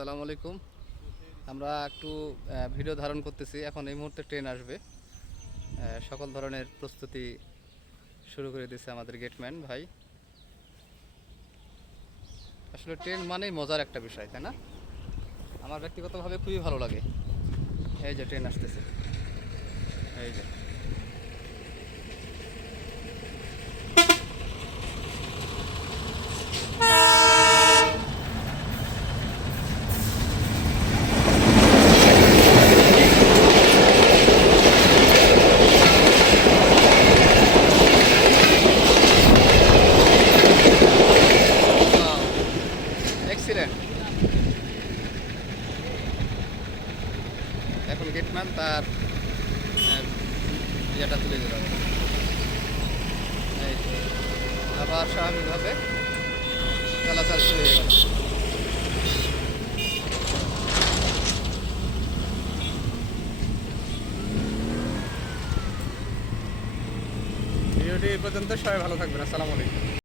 আসসালামু আলাইকুম। আমরা একটু ভিডিও ধারণ করতেছি। এখন এই মুহূর্তে ট্রেন আসবে। সকল ধরনের প্রস্তুতি শুরু করে দিয়েছে আমাদের গেটম্যান ভাই। আসলে ট্রেন মানেই মজার একটা বিষয়, তাই না? আমার ব্যক্তিগতভাবে খুবই ভালো লাগে। এই যে ট্রেন আসতেছে, এই যে। এক্সিলেন্ট। এখন গেটম্যান তার ইয়েটা তুলে দিল। এই যে, আবার স্বাভাবিকভাবে চলাচল শুরু হয়ে গেল। ভিডিওটি এই পর্যন্ত, সবাই ভালো থাকবেন। আসসালামু আলাইকুম।